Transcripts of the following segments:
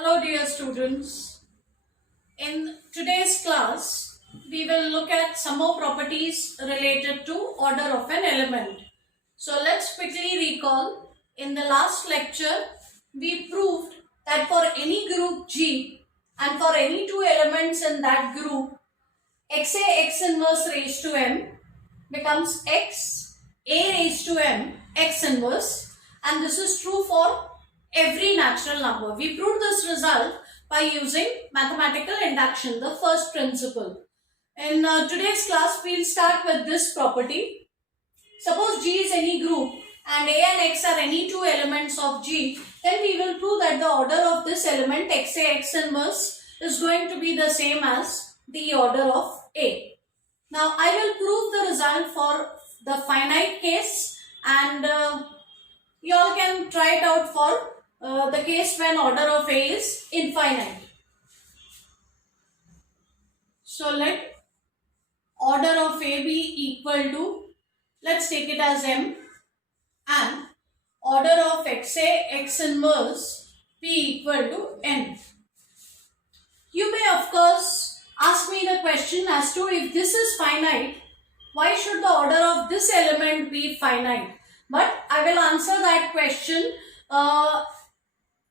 Hello dear students. In today's class, we will look at some more properties related to order of an element. So let's quickly recall. In the last lecture, we proved that for any group G and for any two elements in that group, xa x inverse raised to m becomes x a raised to m x inverse, and this is true for every natural number. We proved this result by using mathematical induction, the first principle. In today's class, we'll start with this property. Suppose G is any group and A and X are any two elements of G, then we will prove that the order of this element xa x inverse is going to be the same as the order of A. Now I will prove the result for the finite case, and you all can try it out for the case when order of A is infinite. So let order of A be equal to, let's take it as m, and order of xa x inverse be equal to n. You may of course ask me the question as to, if this is finite, why should the order of this element be finite? But I will answer that question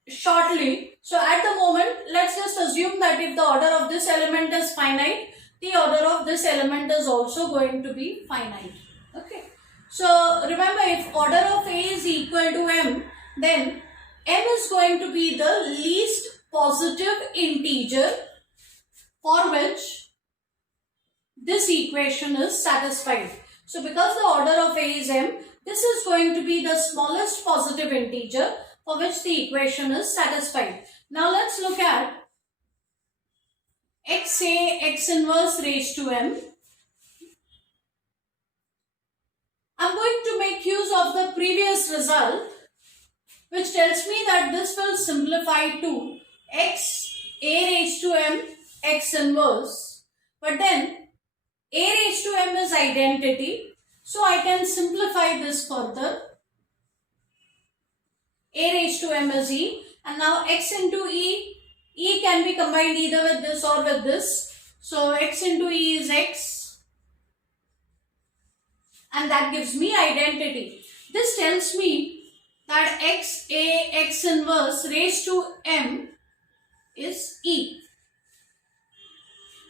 shortly. So at the moment, let's just assume that if the order of this element is finite, the order of this element is also going to be finite. Okay. So remember, if order of A is equal to m, then m is going to be the least positive integer for which this equation is satisfied. So because the order of A is m, this is going to be the smallest positive integer for which the equation is satisfied. Now let's look at xa x inverse raised to m. I'm going to make use of the previous result, which tells me that this will simplify to x a raised to m x inverse. But then a raised to m is identity, so I can simplify this further. A raised to m is e, and now x into e can be combined either with this or with this. So x into e is x, and that gives me identity. This tells me that xa x inverse raised to m is e.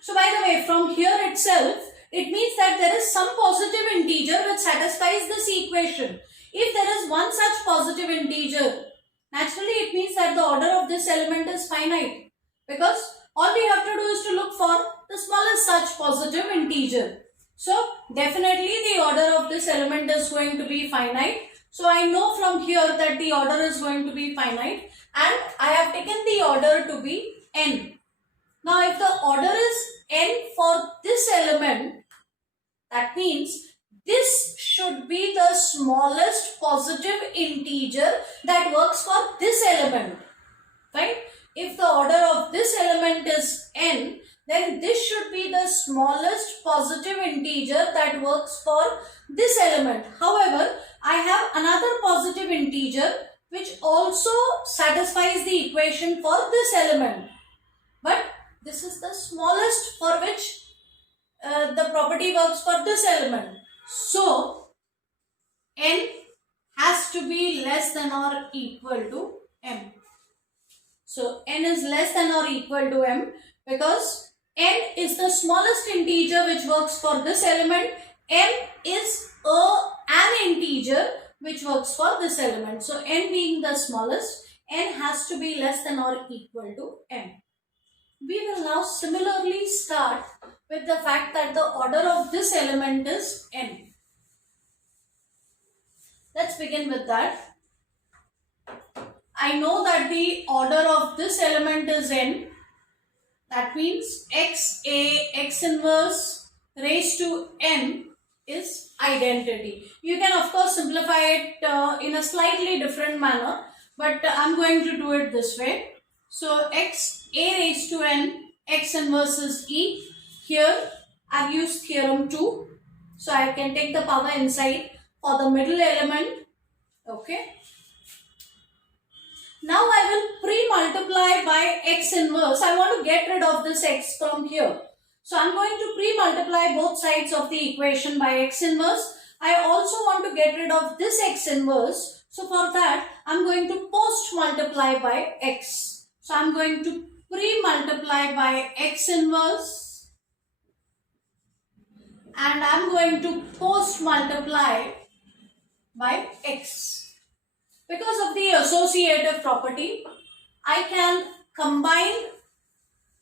So by the way, from here itself, it means that there is some positive integer which satisfies this equation. If there is one such positive integer, naturally it means that the order of this element is finite, because all we have to do is to look for the smallest such positive integer. So definitely the order of this element is going to be finite. So I know from here that the order is going to be finite, and I have taken the order to be n. Now if the order is n for this element, that means this should be the smallest positive integer that works for this element, right? If the order of this element is n, then this should be the smallest positive integer that works for this element. However, I have another positive integer which also satisfies the equation for this element, but this is the smallest for which the property works for this element. So n has to be less than or equal to m. So n is less than or equal to m, because n is the smallest integer which works for this element. M is an integer which works for this element. So n being the smallest, n has to be less than or equal to m. We will now similarly start with the fact that the order of this element is n. Let's begin with that. I know that the order of this element is n. That means xa x inverse raised to n is identity. You can of course simplify it in a slightly different manner, but I'm going to do it this way. So xa raised to n x inverse is e. Here I've used theorem 2, so I can take the power inside for the middle element. Okay. Now I will pre-multiply by x inverse. I want to get rid of this x from here. So I'm going to pre-multiply both sides of the equation by x inverse. I also want to get rid of this x inverse. So for that, I'm going to post-multiply by x. So I'm going to pre-multiply by x inverse. And I'm going to post-multiply by x. Because of the associative property, I can combine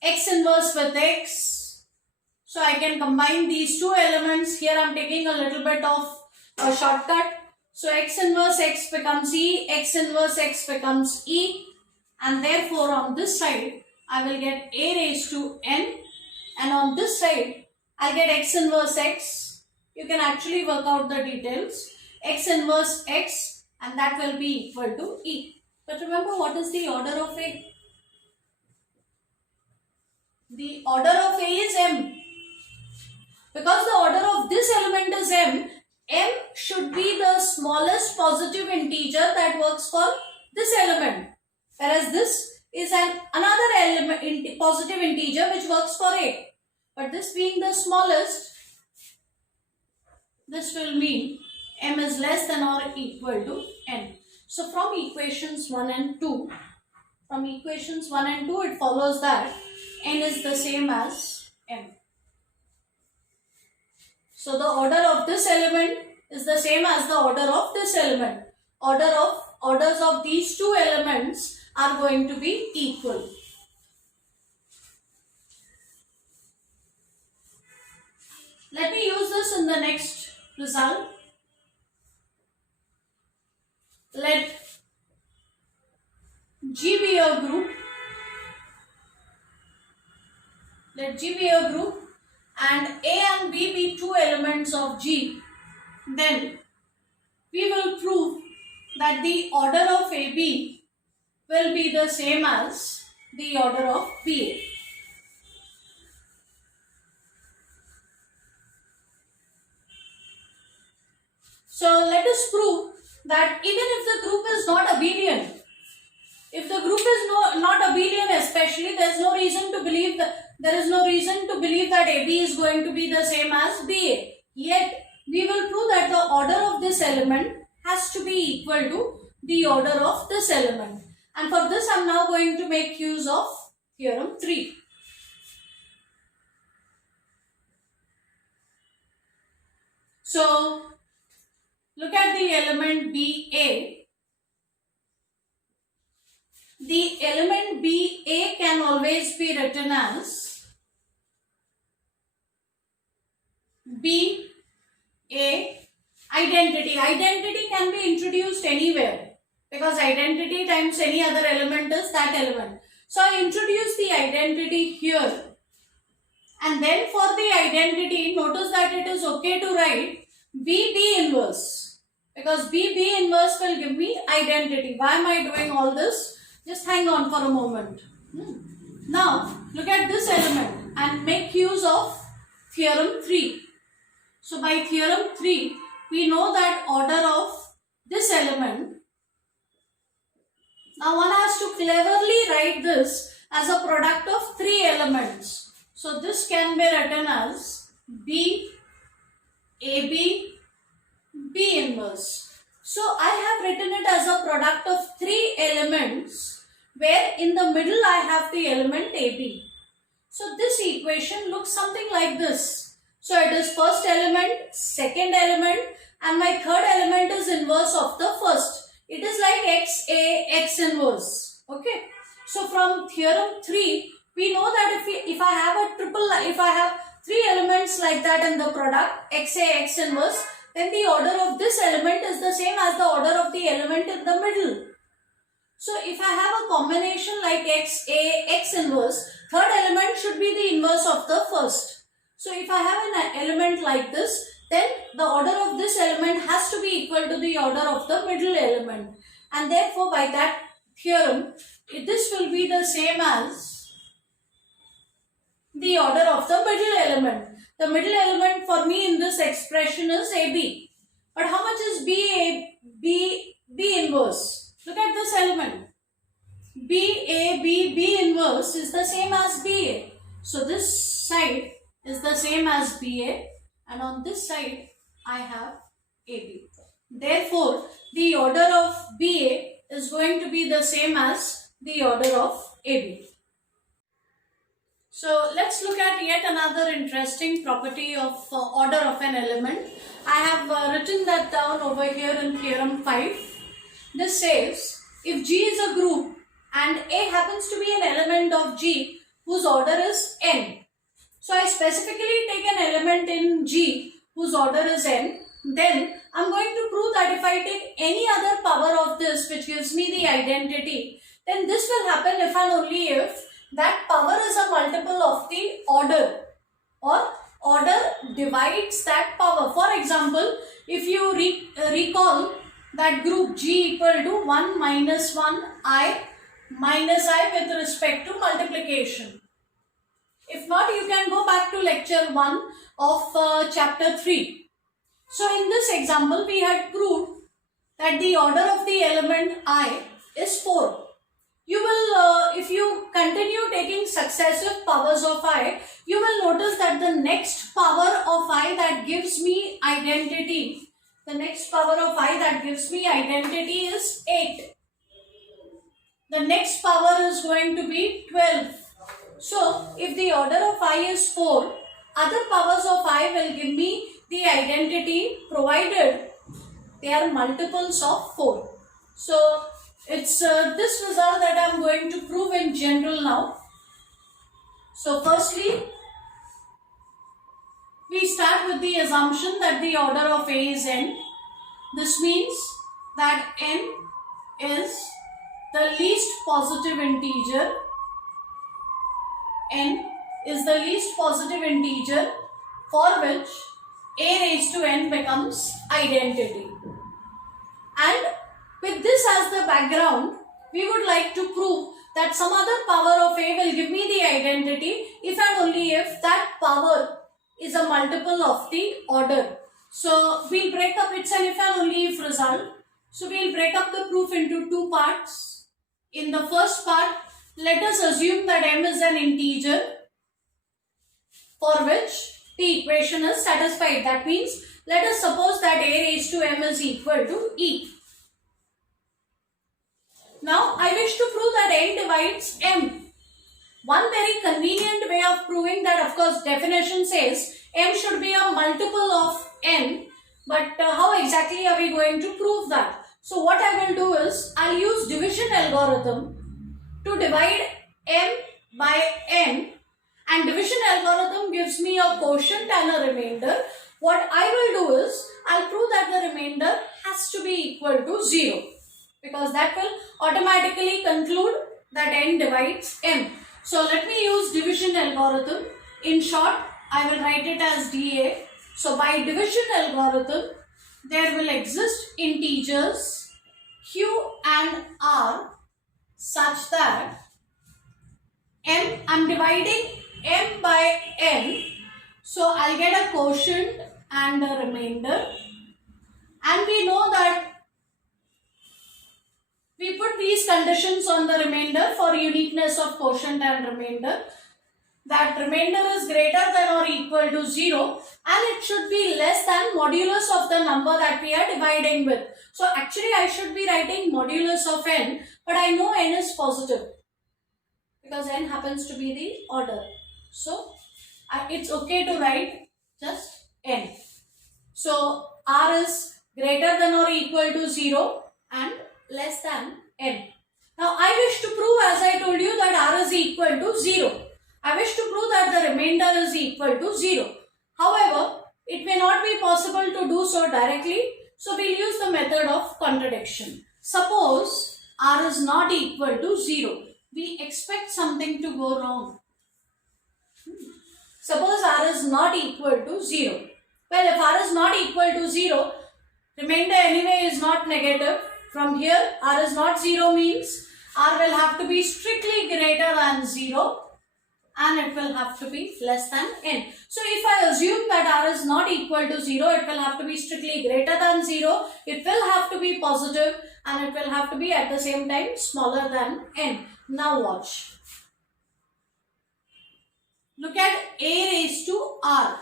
x inverse with x. So I can combine these two elements. Here I am taking a little bit of a shortcut. So x inverse x becomes e, x inverse x becomes e. And therefore on this side, I will get a raised to n. And on this side, I'll get x inverse x. You can actually work out the details. X inverse x. And that will be equal to e. But remember, what is the order of a? The order of a is m. Because the order of this element is m, m should be the smallest positive integer that works for this element. Whereas this is another element, positive integer which works for a. But this being the smallest, this will mean m is less than or equal to n. So from equations 1 and 2, it follows that n is the same as m. So the order of this element is the same as the order of this element. Orders of these two elements are going to be equal. Let me use this in the next result. Let G be a group. Let G be a group and A and B be two elements of G. Then we will prove that the order of AB will be the same as the order of BA. So let us prove that even if the group is not abelian, if the group is not abelian especially, there is no reason to believe that AB is going to be the same as BA. Yet we will prove that the order of this element has to be equal to the order of this element. And for this I am now going to make use of theorem 3. So look at the element BA. The element BA can always be written as BA identity. Identity can be introduced anywhere because identity times any other element is that element. So I introduce the identity here, and then for the identity, notice that it is okay to write BB inverse, because BB inverse will give me identity. Why am I doing all this? Just hang on for a moment. Now look at this element and make use of theorem 3. So by theorem 3, we know that order of this element. Now one has to cleverly write this as a product of 3 elements. So this can be written as B, AB, B inverse. So I have written it as a product of 3 elements where in the middle I have the element AB. So this equation looks something like this. So it is first element, second element, and my third element is inverse of the first. It is like XA, X inverse. Okay. So from theorem 3, we know that if I have 3 elements like that in the product, XA, X inverse, then the order of this element is the same as the order of the element in the middle. So if I have a combination like XA, X inverse, third element should be the inverse of the first. So if I have an element like this, then the order of this element has to be equal to the order of the middle element. And therefore by that theorem, this will be the same as the order of the middle element. The middle element for me in this expression is AB. But how much is B inverse? Look at this element. B inverse is the same as BA. So this side is the same as BA, and on this side I have AB. Therefore, the order of BA is going to be the same as the order of AB. So let's look at yet another interesting property of order of an element. I have written that down over here in theorem 5. This says, if G is a group and A happens to be an element of G whose order is n. So I specifically take an element in G whose order is n. Then I'm going to prove that if I take any other power of this which gives me the identity, then this will happen if and only if that power is a multiple of the order, or order divides that power. For example, if you recall that group G equal to 1 minus 1 I minus I with respect to multiplication. If not, you can go back to lecture 1 of chapter 3. So in this example, we had proved that the order of the element I is 4. You will, if you continue taking successive powers of I, you will notice that the next power of I that gives me identity, is 8. The next power is going to be 12. So, if the order of I is 4, other powers of I will give me the identity provided they are multiples of 4. So, it's this result that I am going to prove in general now. So, firstly, we start with the assumption that the order of A is n. This means that n is the least positive integer. N is the least positive integer for which A raised to n becomes identity. And with this as the background, we would like to prove that some other power of A will give me the identity if and only if that power is a multiple of the order. So we'll break up, it's an if and only if result. So we'll break up the proof into two parts. In the first part, let us assume that m is an integer for which the equation is satisfied. That means, let us suppose that A raised to m is equal to E. Now, I wish to prove that n divides m. One very convenient way of proving that, of course, definition says m should be a multiple of n, but how exactly are we going to prove that? So, what I will do is, I'll use division algorithm to divide m by n, and division algorithm gives me a quotient and a remainder. What I will do is, I'll prove that the remainder has to be equal to 0. Because that will automatically conclude that n divides m. So let me use division algorithm. In short, I will write it as dA. So by division algorithm, there will exist integers q and r such that I'm dividing m by n. So I'll get a quotient and a remainder. And we know that we put these conditions on the remainder for uniqueness of quotient and remainder. That remainder is greater than or equal to 0 and it should be less than modulus of the number that we are dividing with. So actually I should be writing modulus of n, but I know n is positive because n happens to be the order. So it's okay to write just n. So r is greater than or equal to 0 and less than n. Now I wish to prove, as I told you, that r is equal to 0. I wish to prove that the remainder is equal to 0. However, it may not be possible to do so directly, so we'll use the method of contradiction. Suppose r is not equal to 0. We expect something to go wrong. Suppose r is not equal to 0. Well, if r is not equal to 0, remainder anyway is not negative. From here, r is not 0 means r will have to be strictly greater than 0 and it will have to be less than n. So, if I assume that r is not equal to 0, it will have to be strictly greater than 0, it will have to be positive and it will have to be at the same time smaller than n. Now watch. Look at a raised to r.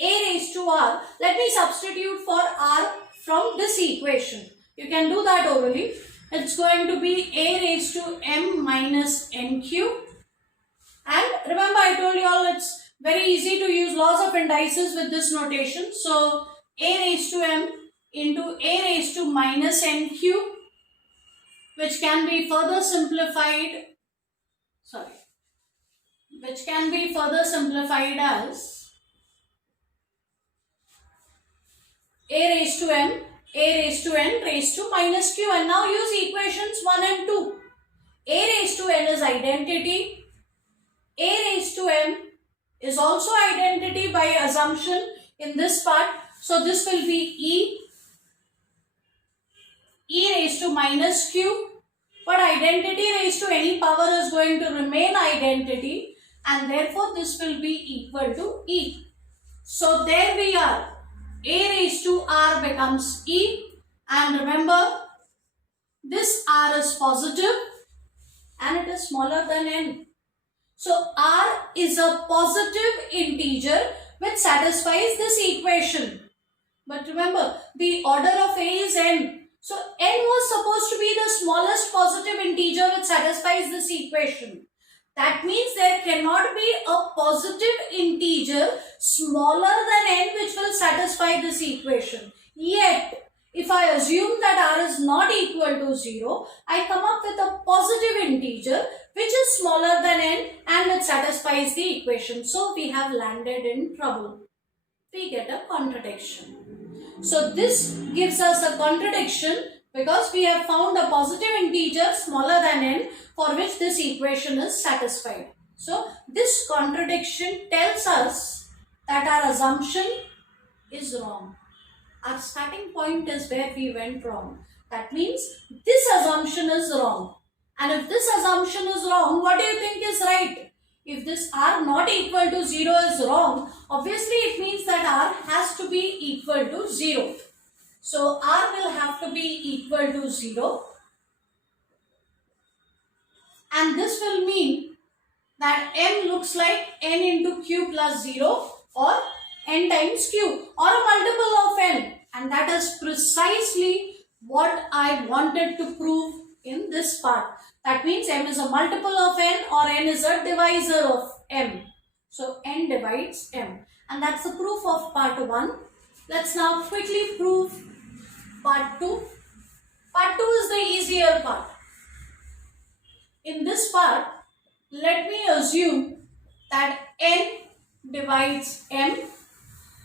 A raised to r. Let me substitute for r from this equation. You can do that orally. It's going to be a raised to m minus n cube. And remember, I told you all it's very easy to use laws of indices with this notation. So a raised to m into a raised to minus n cube, which can be further simplified, as a raised to m, a raised to n raised to minus q. And now use equations 1 and 2. A raised to n is identity. A raised to m is also identity by assumption in this part. So this will be e raised to minus q. But identity raised to any power is going to remain identity, and therefore this will be equal to e. So there we are. A raised to r becomes e, and remember this r is positive and it is smaller than n. So r is a positive integer which satisfies this equation. But remember, the order of a is n. So n was supposed to be the smallest positive integer which satisfies this equation. That means there cannot be a positive integer smaller than n which will satisfy this equation. Yet, if I assume that r is not equal to 0, I come up with a positive integer which is smaller than n and which satisfies the equation. So we have landed in trouble. We get a contradiction. So this gives us a contradiction because we have found a positive integer smaller than n for which this equation is satisfied. So this contradiction tells us that our assumption is wrong. Our starting point is where we went wrong. That means this assumption is wrong. And if this assumption is wrong, what do you think is right? If this r not equal to 0 is wrong, obviously it means that r has to be equal to 0. So r will have to be equal to 0. And this will mean that m looks like n into q plus 0 or n times q or a multiple of n. And that is precisely what I wanted to prove in this part. That means m is a multiple of n or n is a divisor of m. So n divides m. And that's the proof of part 1. Let's now quickly prove part 2. Part 2 is the easier part. In this part, let me assume that n divides m.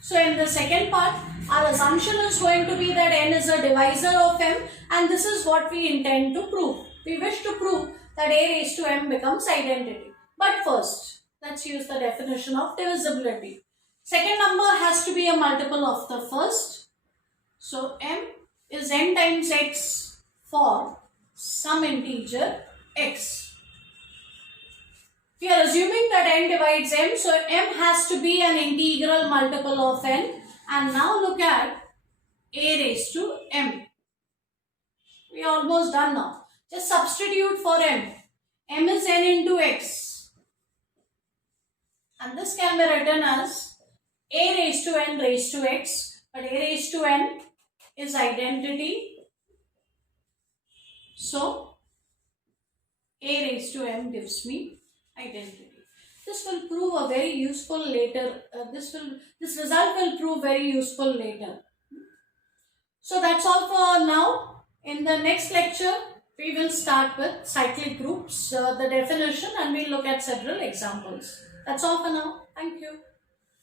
So in the second part, our assumption is going to be that n is a divisor of m, and this is what we intend to prove. We wish to prove that a raised to m becomes identity. But first, let's use the definition of divisibility. Second number has to be a multiple of the first. So m is n times x for some integer x. We are assuming that n divides m, so m has to be an integral multiple of n. And now look at a raised to m. We are almost done now. Just substitute for m. M is n into x. And this can be written as a raised to n raised to x. But a raised to n is identity. So a raised to m gives me identity. This will prove a very useful later. This result will prove very useful later. So that's all for now. In the next lecture, we will start with cyclic groups, the definition, and we'll look at several examples. That's all for now. Thank you.